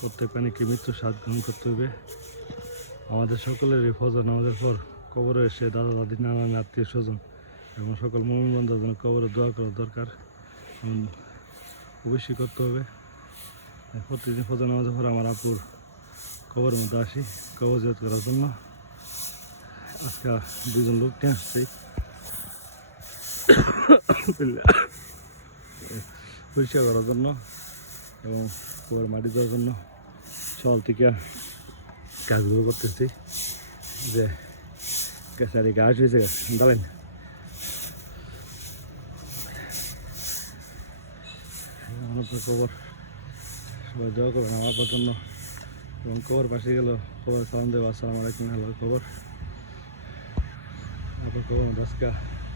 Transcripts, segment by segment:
প্রত্যেক প্রাণীকে মৃত্যুর স্বাদ গ্রহণ করতে হবে। আমাদের সকলেরই ফজর নামাজের পর কবরে এসে দাদা দাদি নানা আত্মীয় স্বজন এবং সকল মুমিন বান্দার জন্য কবরে দোয়া করা দরকার এবং অবশ্যই করতে হবে। প্রতিদিন ফজর নামাজের পর আমার আপুর কবরের মধ্যে আসি কবর জিয়ারত করার জন্য। আজকে দুজন লোক নিয়ে আসছি পরিষ্কার করার জন্য এবং কবর মাটি দেওয়ার জন্য সকাল থেকে কাজগুলো করতেছি। যে গাছারি গাছ হয়েছে দাঁড়েন কবর সবাই দোয়া করবেন আমার জন্য এবং কবর পাশে গেল কবর সালাম দেবো আসসালামু আলাইকুম হ্যালো কবর। তারপর কবর আজকে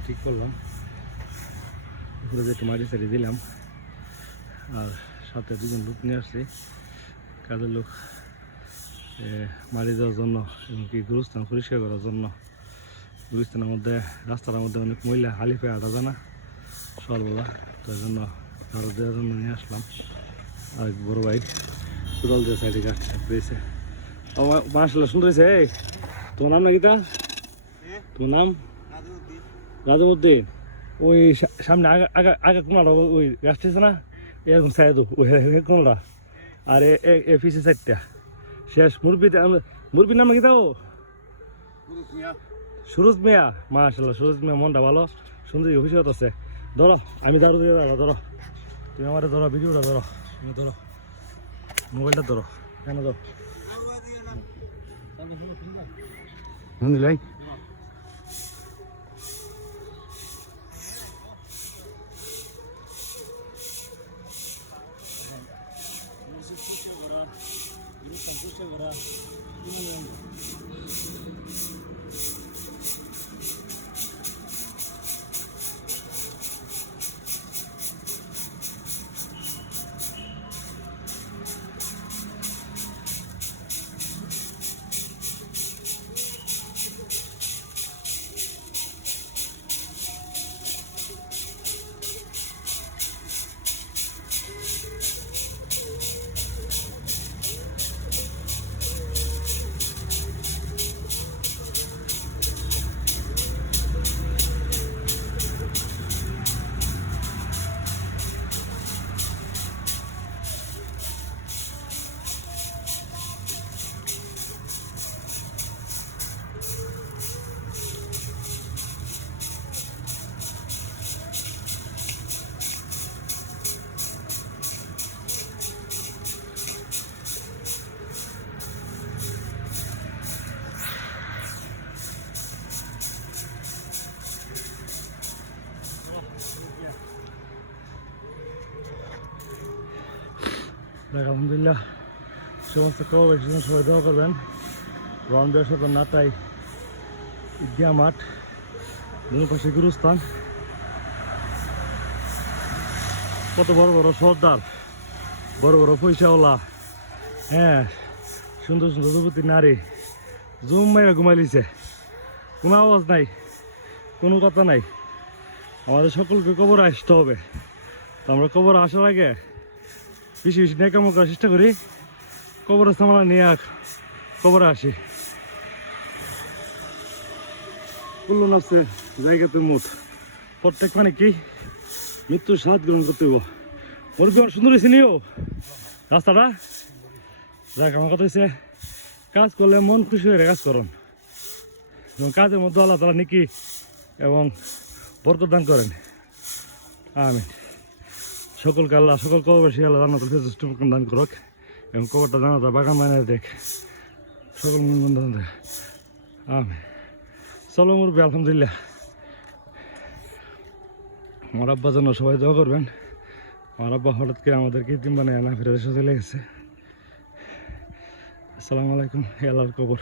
ঠিক করলাম, উপরে যে একটু মাটি সারি দিলাম আর সাথে দুজন লোক নিয়ে আসছি কাজের লোক মাটি দেওয়ার জন্য এমনকি গুরুস্থান পরিষ্কার করার জন্য। গুরুস্থানের মধ্যে রাস্তার মধ্যে অনেক মহিলা হালিফে আটা জানা সকালবেলা, তার জন্য আরও দেওয়ার জন্য নিয়ে আসলাম। আর বড় ভাই কোদাল দিয়ে সাইডে গাছ পেয়েছে। মাসাল্লাহ সুন্দর হয়েছে। তোমার নাম নাকি তা? তোমার নাম? রাজুদ্দিন। ওই সামনে আগে কোনটা ওই গাছটি আছে না এরকম সাইড ওই কোনটা আর এ পিসি সাইডটা শেষ মুরবির নাম নাকি তাও? সুরজ মিয়া। মাশাল্লাহ সুরজ মিয়া মনটা ভালো সুন্দর অভিষেক আছে। ধরো আমি দাঁড়ো দিয়ে দাঁড়ো, ধরো তুমি আমার ধরো ভিডিওটা ধরো, তুমি ধরো মোবাইলটা ধরো কেন ধরো বুঝলি। আলহামদুলিল্লাহ সমস্ত কবর সবাই দোয়া করবেন। রনবের সাথে নাটাই ঈদগাহ মাঠ, দুই পাশে গুরুস্থান, কত বড় বড় সর্দার, বড় বড় পয়সাওয়ালা, হ্যাঁ সুন্দর সুন্দর যুবতী নারী জুম মাইরা ঘুমাইলিছে, কোনো আওয়াজ নাই, কোনো কথা নাই। আমাদের সকলকে কবরে আসতে হবে। তো আমরা কবরে আসার আগে বেশি বেশি নেকামো করার চেষ্টা করি, কবর সামালা নিয়ে কবরে আসি। কুল্লু নাফসে জায়গাতে মুত, প্রত্যেক মানে কি মৃত্যুর স্বাদ গ্রহণ করতে হইব। ওর কি সুন্দর হয়েছে নিও রাস্তাটা। যাক আমার কথা হচ্ছে কাজ করলে মন খুশি হয়ে কাজ করুন এবং কাজের মধ্যে আল্লাহ তাআলা নেকি এবং বরকত দান করেন। আমিন। সকলকে আল্লাহ সকল কবরবাসী আল্লাহ জান্নাতুল ফেরদৌস দান করুক এবং কবরটা জান্নাতের বাগান বানিয়ে দেখ সকল বন্ধু। আমিন। চলো মুরব্বি আলহামদুলিল্লাহ। আমার আব্বার জন্য সবাই দোয়া করবেন। আমার আব্বা হঠাৎ করে আমাদেরকে ইতিম বানায় না ফেরত চলে গেছে। আসসালামু আলাইকুম। আল্লাহর কবর।